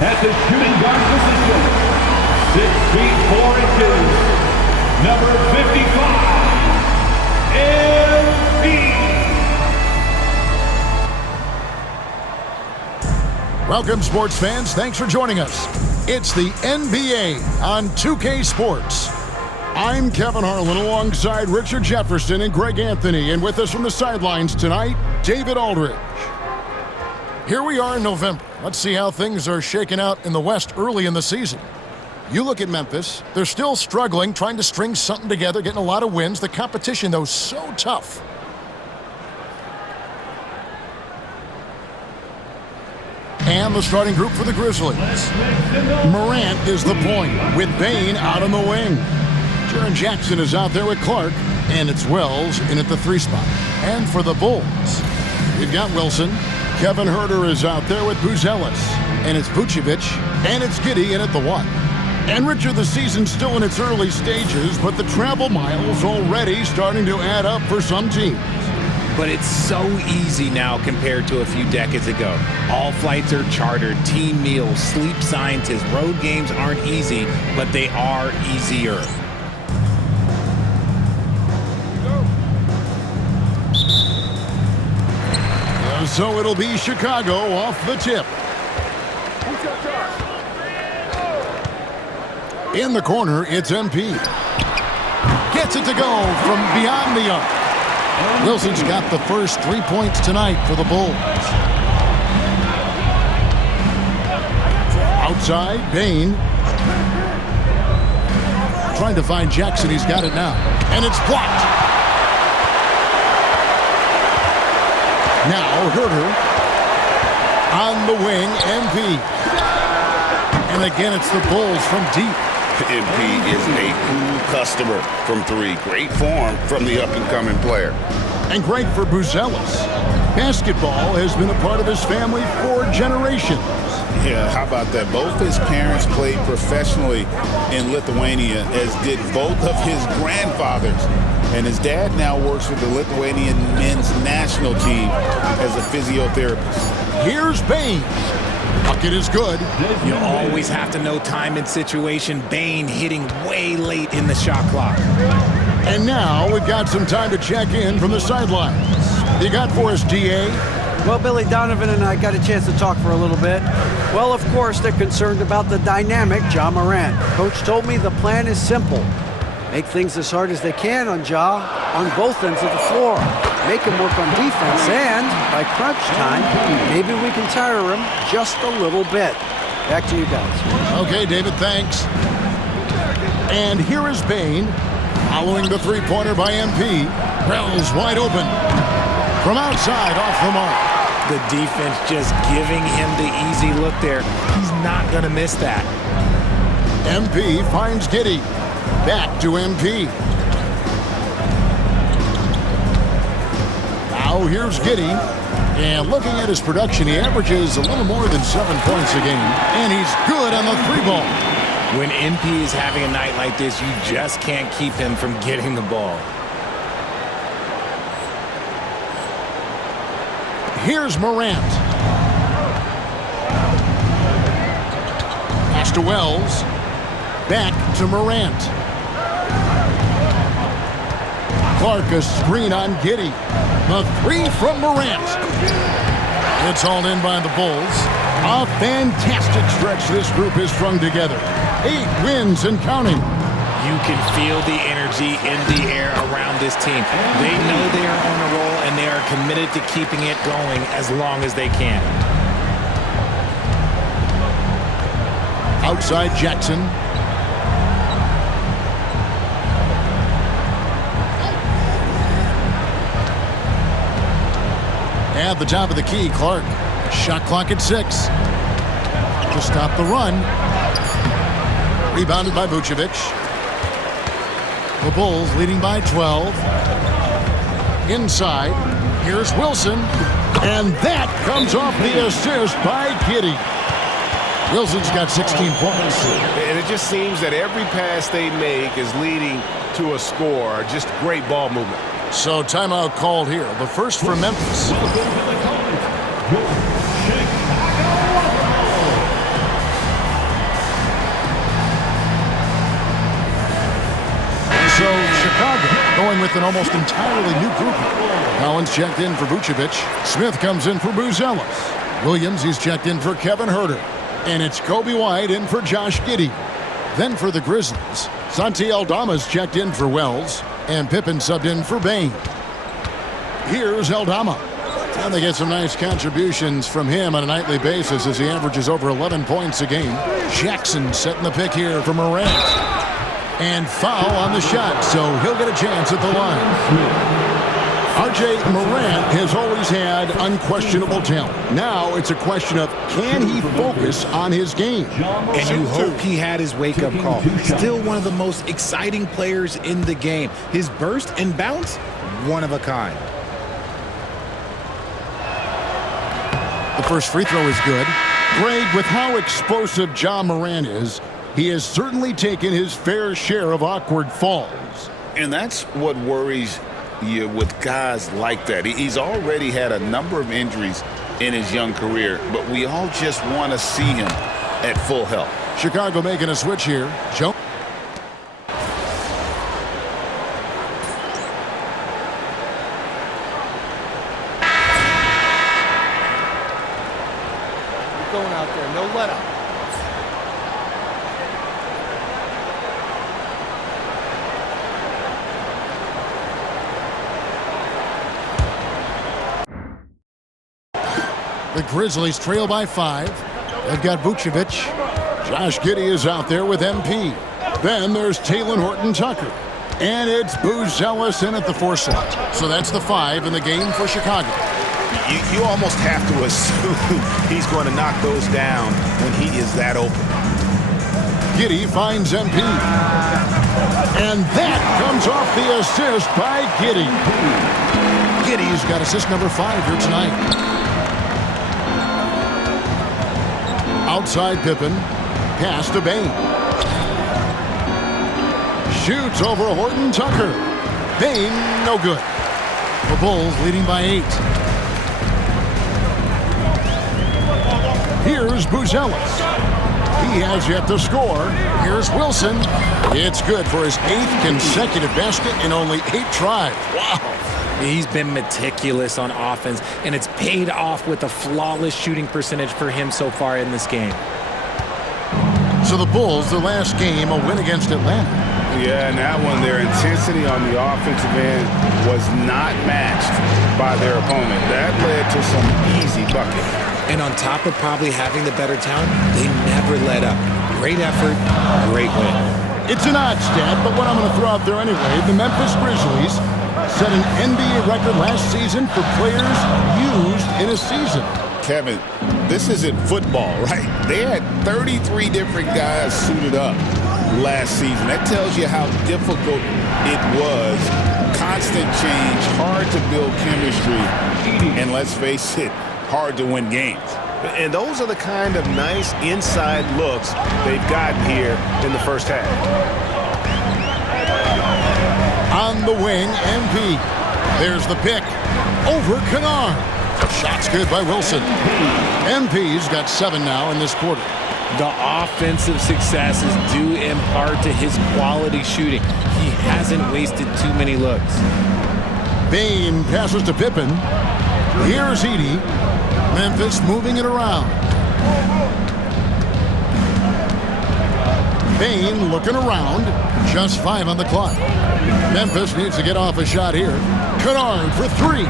At the shooting guard position, 6 feet 4 inches, number 55, MB. Welcome, sports fans. Thanks for joining us. It's the NBA on 2K Sports. I'm Kevin Harlan alongside Richard Jefferson and Greg Anthony, and with us from the sidelines tonight, David Aldridge. Here we are in November. Let's see how things are shaking out in the West early in the season. You look at Memphis. They're still struggling, trying to string something together, getting a lot of wins. The competition, though, so tough. And the starting group for the Grizzlies. Morant is the point, with Bane out on the wing. Jaren Jackson is out there with Clark, and it's Wells in at the 3 spot. And for the Bulls, we've got Wilson. Kevin Huerter is out there with Buzelis, and it's Vucevic, and it's Giddey in at the 1. And Richard, the season's still in its early stages, but the travel miles already starting to add up for some teams. But it's so easy now compared to a few decades ago. All flights are chartered, team meals, sleep scientists. Road games aren't easy, but they are easier. So it'll be Chicago off the tip. In the corner, it's MP. Gets it to go from beyond the arc. Wilson's got the first 3 points tonight for the Bulls. Outside, Bane. Trying to find Jackson. He's got it now. And it's blocked. Now, Huerter on the wing, MP. And again, it's the Bulls from deep. MP is a cool customer from 3. Great form from the up-and-coming player. And great for Buzelis. Basketball has been a part of his family for generations. Yeah, how about that? Both his parents played professionally in Lithuania, as did both of his grandfathers. And his dad now works with the Lithuanian men's national team as a physiotherapist. Here's Bane. Bucket is good. You always have to know time and situation. Bane hitting way late in the shot clock. And now we've got some time to check in from the sidelines. You got for us, DA? Well, Billy Donovan and I got a chance to talk for a little bit. Well, of course, they're concerned about the dynamic Ja Morant. Coach told me the plan is simple. Make things as hard as they can on Ja on both ends of the floor. Make him work on defense, and by crunch time, maybe we can tire him just a little bit. Back to you guys. Okay, David, thanks. And here is Bane, following the three-pointer by MP. Wells wide open. From outside, off the mark. The defense just giving him the easy look there. He's not going to miss that. MP finds Giddey. Back to MP. Now here's Giddey. And looking at his production, he averages a little more than 7 points a game. And he's good on the 3-ball. When MP is having a night like this, you just can't keep him from getting the ball. Here's Morant. Pass to Wells. Back to Morant. Clark, a screen on Giddey. The 3 from Morant. It's hauled in by the Bulls. A fantastic stretch this group has strung together. 8 wins and counting. You can feel the energy in the air around this team. They know they are on a roll, and they are committed to keeping it going as long as they can. Outside Jackson. At the top of the key, Clark. Shot clock at 6. To stop the run. Rebounded by Vucevic. The Bulls leading by 12. Inside. Here's Wilson. And that comes off the assist by Giddey. Wilson's got 16 points. And it just seems that every pass they make is leading to a score. Just great ball movement. So timeout called here. The first for Memphis. Welcome to the College, your Chicago. So Chicago going with an almost entirely new group. Collins checked in for Vucevic. Smith comes in for Buzelis. Williams, he's checked in for Kevin Huerter. And it's Kobe White in for Josh Giddey. Then for the Grizzlies, Santi Aldama's checked in for Wells. And Pippen subbed in for Bane. Here's Aldama. And they get some nice contributions from him on a nightly basis as he averages over 11 points a game. Jackson setting the pick here for Morant. And foul on the shot, so he'll get a chance at the line. R.J. Morant has always had unquestionable talent. Now it's a question of, can he focus on his game? And you hope he had his wake-up call. Still one of the most exciting players in the game. His burst and bounce, one of a kind. The first free throw is good. Greg, with how explosive Ja Morant is, he has certainly taken his fair share of awkward falls. And that's what worries you with guys like that. He's already had a number of injuries in his young career, but we all just want to see him at full health. Chicago making a switch here. Joe. Going out there, no let up. The Grizzlies trail by 5. They've got Vucevic. Josh Giddey is out there with MP. Then there's Talen Horton-Tucker. And it's Buzelis in at the 4 slot. So that's the 5 in the game for Chicago. You almost have to assume he's going to knock those down when he is that open. Giddey finds MP. And that comes off the assist by Giddey. Giddey's got assist number 5 here tonight. Outside Pippen. Pass to Bane. Shoots over Horton-Tucker. Bane, no good. The Bulls leading by 8. Here's Buzelis. He has yet to score. Here's Wilson. It's good for his 8th consecutive basket in only 8 tries. Wow. He's been meticulous on offense, and it's paid off with a flawless shooting percentage for him so far in this game. So the Bulls, their last game, a win against Atlanta. Yeah, and that one, their intensity on the offensive end was not matched by their opponent. That led to some easy buckets. And on top of probably having the better talent, they never let up. Great effort, great win. It's an odd stat, but what I'm going to throw out there anyway, the Memphis Grizzlies set an NBA record last season for players used in a season. Kevin, this isn't football, right? They had 33 different guys suited up last season. That tells you how difficult it was. Constant change, hard to build chemistry, and let's face it, hard to win games. And those are the kind of nice inside looks they've gotten here in the first half. On the wing, MP. There's the pick. Over Kennard. Shot's good by Wilson. MP's got 7 now in this quarter. The offensive success is due in part to his quality shooting. He hasn't wasted too many looks. Bane passes to Pippen. Here's Edey. Memphis moving it around. Bane looking around. Just 5 on the clock. Memphis needs to get off a shot here. Kennard for 3.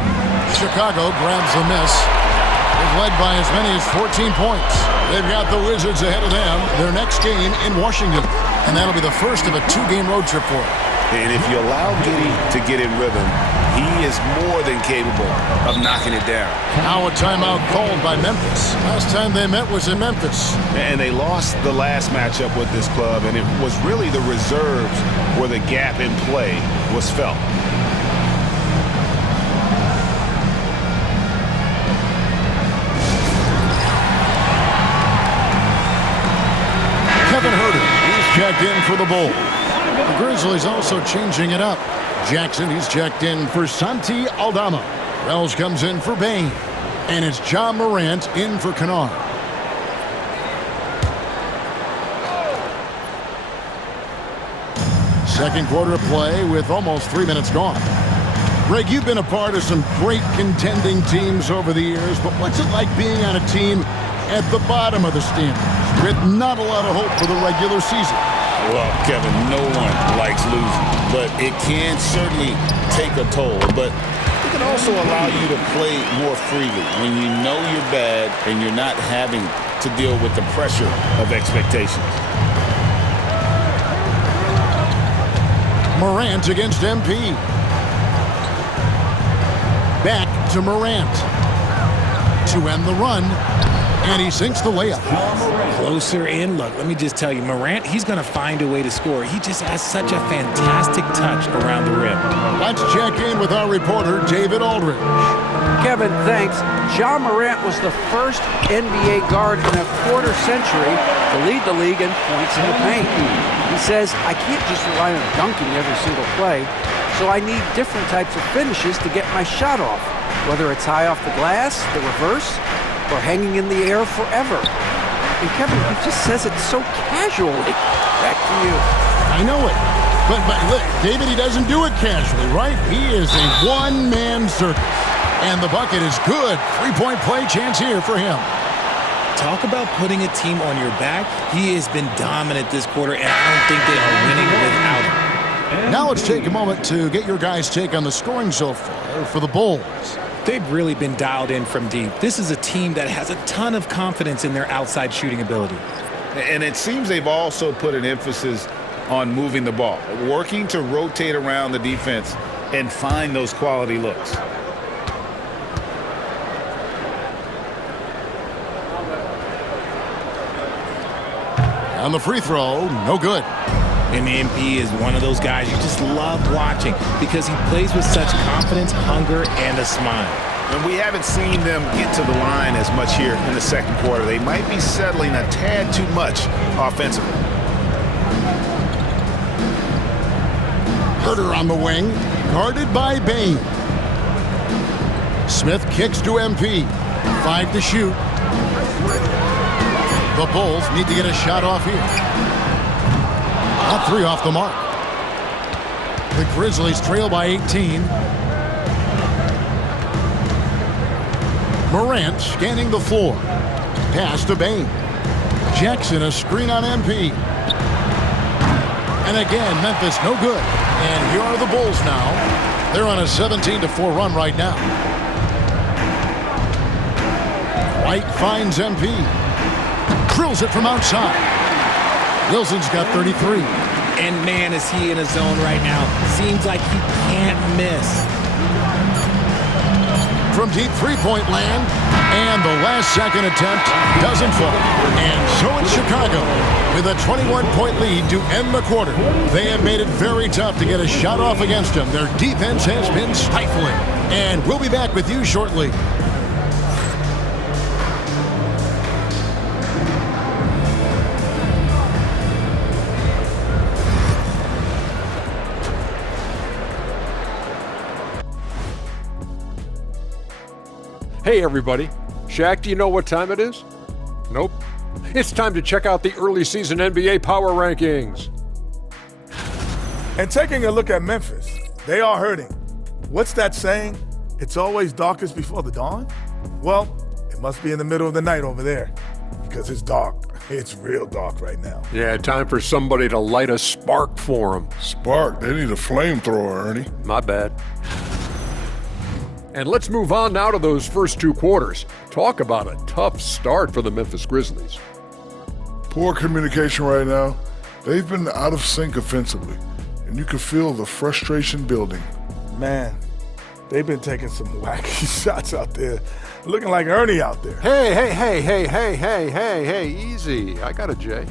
Chicago grabs the miss. They've led by as many as 14 points. They've got the Wizards ahead of them. Their next game in Washington. And that'll be the first of a 2-game road trip for them. And if you allow Giddey to get in rhythm, he is more than capable of knocking it down. Now a timeout called by Memphis. Last time they met was in Memphis. And they lost the last matchup with this club, and it was really the reserves where the gap in play was felt. Kevin Huerter, he's checked in for the Bulls. The Grizzlies also changing it up. Jackson, he's checked in for Santi Aldama. Wells comes in for Bane. And it's Ja Morant in for Kennard. Second quarter of play with almost 3 minutes gone. Greg, you've been a part of some great contending teams over the years, but what's it like being on a team at the bottom of the standings with not a lot of hope for the regular season? Well, Kevin, no one likes losing, but it can certainly take a toll. But it can also allow you to play more freely when you know you're bad and you're not having to deal with the pressure of expectations. Morant against MP. Back to Morant. To end the run. And he sinks the layup. Closer in. Look, let me just tell you, Morant, he's going to find a way to score. He just has such a fantastic touch around the rim. Let's check in with our reporter, David Aldridge. Kevin, thanks. Ja Morant was the first NBA guard in a quarter century to lead the league in points in the paint. He says, I can't just rely on dunking every single play, so I need different types of finishes to get my shot off, whether it's high off the glass, the reverse, or hanging in the air forever. And Kevin, he just says it so casually. Back to you. I know it. But look, David, he doesn't do it casually, right? He is a one-man circus. And the bucket is good. 3-point play chance here for him. Talk about putting a team on your back. He has been dominant this quarter, and I don't think they are winning without him. Now let's take a moment to get your guys' take on the scoring so far for the Bulls. They've really been dialed in from deep. This is a team that has a ton of confidence in their outside shooting ability. And it seems they've also put an emphasis on moving the ball, working to rotate around the defense and find those quality looks. On the free throw, no good. And MP is one of those guys you just love watching because he plays with such confidence, hunger, and a smile. And we haven't seen them get to the line as much here in the second quarter. They might be settling a tad too much offensively. Huerter on the wing, guarded by Bane. Smith kicks to MP. 5 to shoot. The Bulls need to get a shot off here. Not 3 off the mark. The Grizzlies trail by 18. Morant scanning the floor. Pass to Bane. Jackson a screen on MP. And again, Memphis no good. And here are the Bulls now. They're on a 17-4 run right now. White finds MP. Drills it from outside. Wilson's got 33. And man, is he in a zone right now. Seems like he can't miss. From deep three-point land, and the last second attempt doesn't fall. And so it's Chicago with a 21-point lead to end the quarter. They have made it very tough to get a shot off against them. Their defense has been stifling. And we'll be back with you shortly. Hey everybody, Shaq, do you know what time it is? Nope. It's time to check out the early season NBA Power Rankings. And taking a look at Memphis, they are hurting. What's that saying? It's always darkest before the dawn? Well, it must be in the middle of the night over there, because it's dark. It's real dark right now. Yeah, time for somebody to light a spark for them. Spark, they need a flamethrower, Ernie. My bad. And let's move on now to those first two quarters. Talk about a tough start for the Memphis Grizzlies. Poor communication right now. They've been out of sync offensively, and you can feel the frustration building. Man, they've been taking some wacky shots out there. Looking like Ernie out there. Hey, easy. I got a J.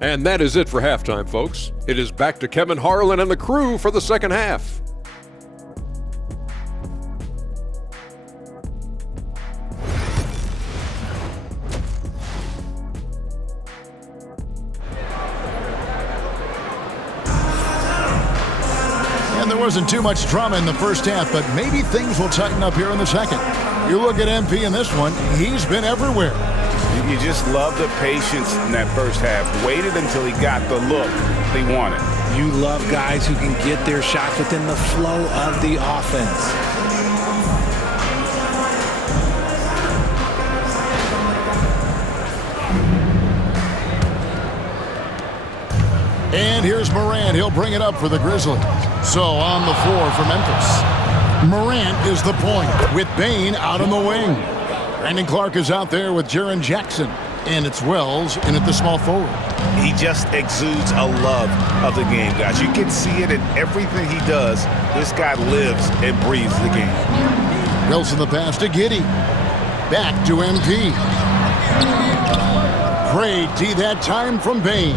And that is it for halftime, folks. It is back to Kevin Harlan and the crew for the second half. And there wasn't too much drama in the first half, but maybe things will tighten up here in the second. You look at MP in this one, he's been everywhere. You just love the patience in that first half. Waited until he got the look they wanted. You love guys who can get their shots within the flow of the offense. And here's Morant. He'll bring it up for the Grizzlies. So on the floor for Memphis, Morant is the point with Bane out on the wing. Brandon Clark is out there with Jaren Jackson. And it's Wells in at the small forward. He just exudes a love of the game, guys. You can see it in everything he does. This guy lives and breathes the game. Wilson the pass to Giddey. Back to MP. Great D that time from Bane.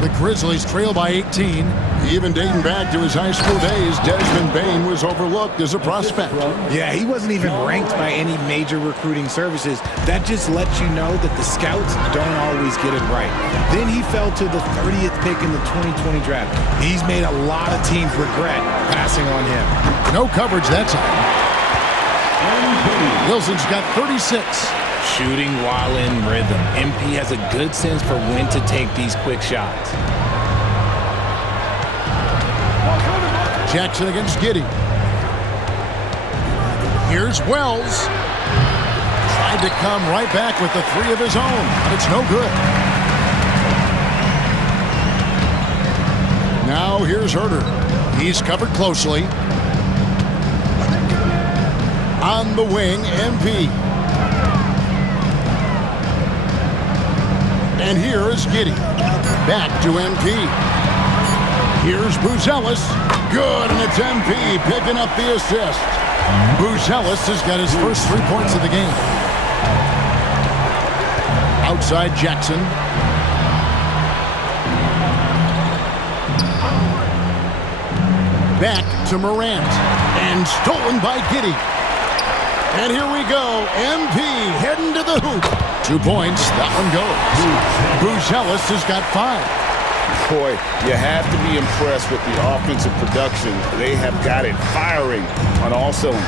The Grizzlies trail by 18. Even dating back to his high school days, Desmond Bane was overlooked as a prospect. Yeah, he wasn't even ranked by any major recruiting services. That just lets you know that the scouts don't always get it right. Then he fell to the 30th pick in the 2020 draft. He's made a lot of teams regret passing on him. No coverage that time. Wilson's got 36. Shooting while in rhythm. MP has a good sense for when to take these quick shots. Jackson against Giddey. Here's Wells. Tried to come right back with the three of his own, but it's no good. Now here's Herter. He's covered closely. On the wing, MP. And here is Giddey. Back to MP. Here's Buzelis. Good, and it's MP picking up the assist. Buzelis has got his first 3 points of the game. Outside Jackson. Back to Morant. And stolen by Giddey. And here we go. MP heading to the hoop. 2 points. That one goes. Buzelis has got 5. Boy, you have to be impressed with the offensive production. They have got it firing on all cylinders.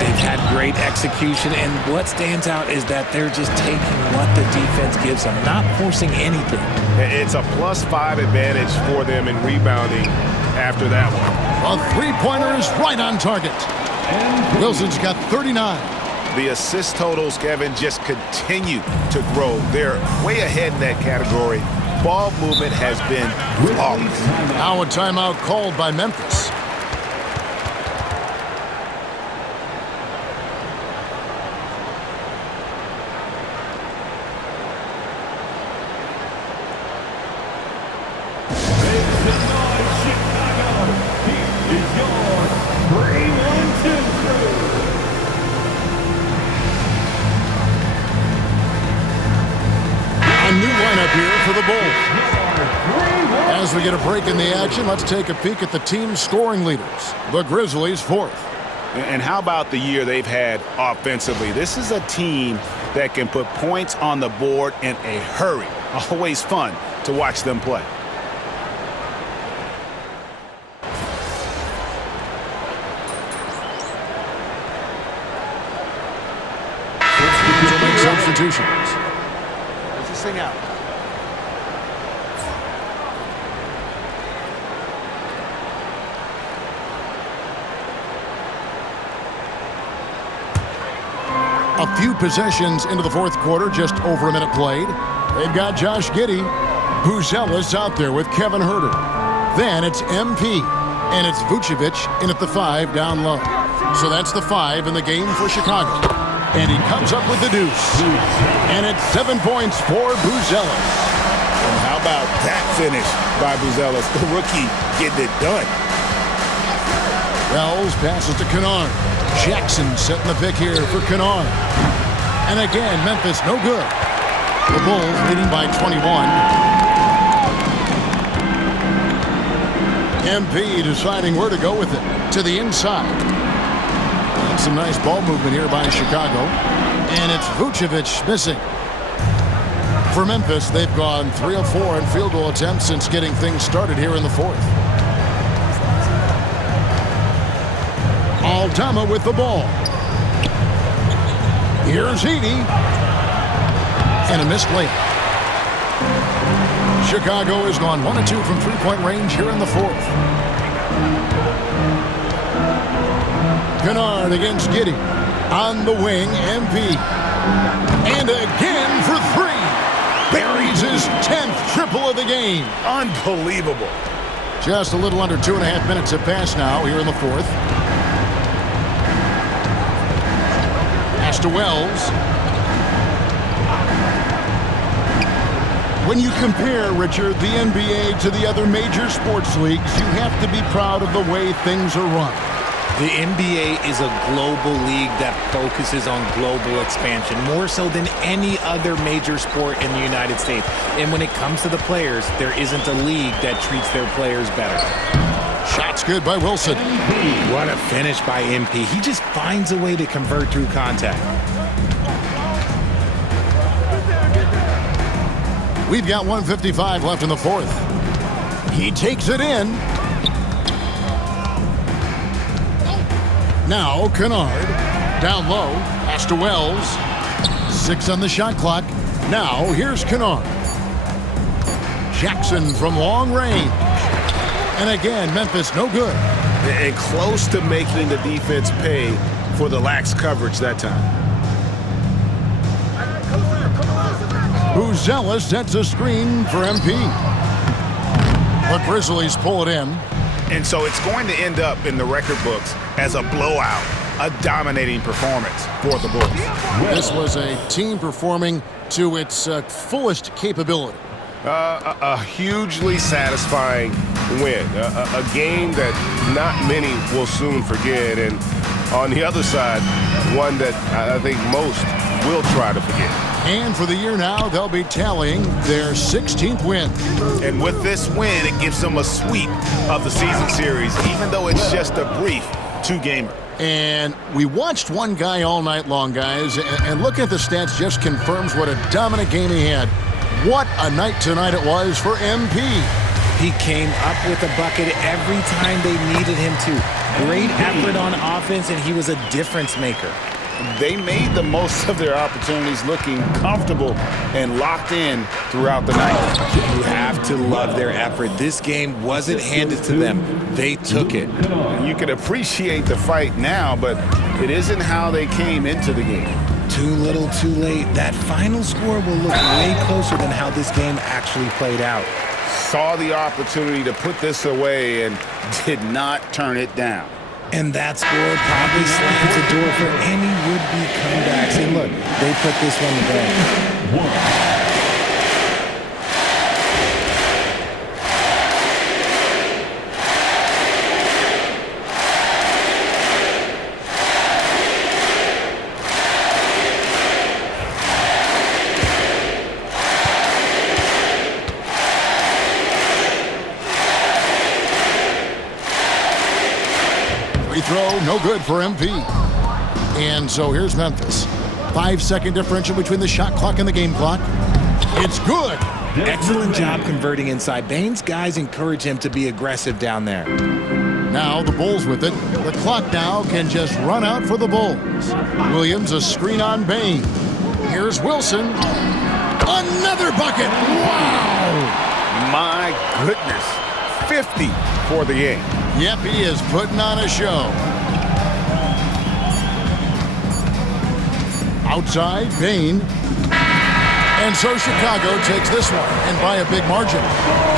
They've had great execution, and what stands out is that they're just taking what the defense gives them, not forcing anything. It's a +5 advantage for them in rebounding after that one. A three-pointer is right on target. Wilson's got 39. The assist totals, Kevin, just continue to grow. They're way ahead in that category. Ball movement has been flawless. Now a timeout called by Memphis. For the Bulls. As we get a break in the action, let's take a peek at the team's scoring leaders. The Grizzlies 4th. And how about the year they've had offensively? This is a team that can put points on the board in a hurry. Always fun to watch them play. To make substitutions. Let's this thing out. A few possessions into the fourth quarter, just over a minute played. They've got Josh Giddey, Buzelis out there with Kevin Huerter. Then it's MP, and it's Vucevic in at the 5 down low. So that's the 5 in the game for Chicago. And he comes up with the deuce. And it's 7 points for Buzelis. And how about that finish by Buzelis, the rookie getting it done. Wells passes to Kennard. Jackson setting the pick here for Kennard. And again, Memphis no good. The Bulls leading by 21. MP deciding where to go with it. To the inside. And some nice ball movement here by Chicago. And it's Vucevic missing. For Memphis, they've gone 3 of 4 in field goal attempts since getting things started here in the fourth. Aldama with the ball. Here's Edey. And a missed layup. Chicago has gone 1 of 2 from three-point range here in the fourth. Kennard against Giddey. On the wing, MP. And again for 3. Buries his 10th triple of the game. Unbelievable. Just a little under 2.5 minutes have passed now here in the fourth. Pass to Wells. When you compare, Richard, the NBA to the other major sports leagues, you have to be proud of the way things are run. The NBA is a global league that focuses on global expansion, more so than any other major sport in the United States. And when it comes to the players, there isn't a league that treats their players better. Shot's good by Wilson. What a finish by MP. He just finds a way to convert through contact. We've got 1:55 left in the fourth. He takes it in. Now Kennard. Down low. Pass to Wells. 6 on the shot clock. Now here's Kennard. Jackson from long range. And again, Memphis no good. And close to making the defense pay for the lax coverage that time. Buzelis sets a screen for MP. The Grizzlies pull it in. And so it's going to end up in the record books as a blowout, a dominating performance for the Bulls. This was a team performing to its fullest capability. A hugely satisfying win. A game that not many will soon forget. And on the other side, one that I think most will try to forget. And for the year now, they'll be tallying their 16th win. And with this win, it gives them a sweep of the season series, even though it's just a brief 2-gamer. And we watched one guy all night long, guys, and looking at the stats just confirms what a dominant game he had. What a night tonight it was for MP. He came up with a bucket every time they needed him to. Great effort on offense, and he was a difference maker. They made the most of their opportunities, looking comfortable and locked in throughout the night. You have to love their effort. This game wasn't handed to them. They took it. You can appreciate the fight now, but it isn't how they came into the game. Too little, too late. That final score will look way closer than how this game actually played out. Saw the opportunity to put this away and did not turn it down. And that score probably slams the door for any would-be comebacks. And look, they put this one to bed. Throw, no good for MP. And so here's Memphis. 5-second differential between the shot clock and the game clock. It's good. Excellent job converting inside. Bane's guys encourage him to be aggressive down there. Now the Bulls with it. The clock now can just run out for the Bulls. Williams a screen on Bane. Here's Wilson. Another bucket. Wow. My goodness. 50 for the game. Yep, he is putting on a show. Outside, Bane. And so Chicago takes this one, and by a big margin.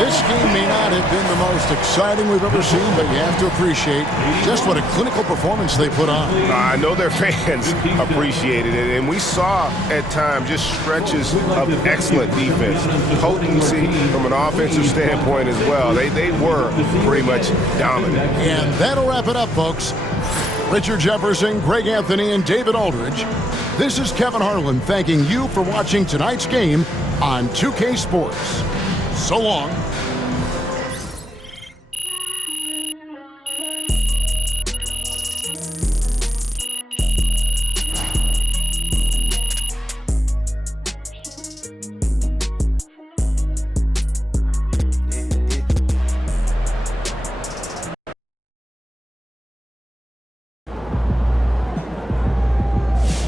This game may not have been the most exciting we've ever seen, but you have to appreciate just what a clinical performance they put on. I know their fans appreciated it, and we saw at times just stretches of excellent defense, potency from an offensive standpoint as well. They were pretty much dominant. And that'll wrap it up, folks. Richard Jefferson, Greg Anthony, and David Aldridge. This is Kevin Harlan thanking you for watching tonight's game on 2K Sports. So long.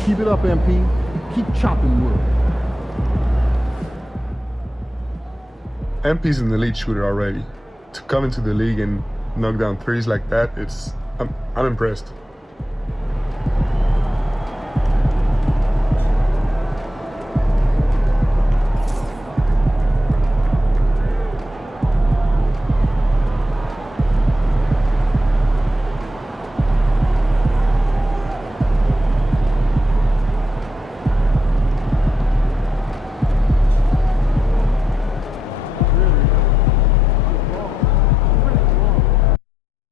Keep it up, MP. Keep chopping wood. MP's an elite shooter already. To come into the league and knock down threes like that, I'm impressed.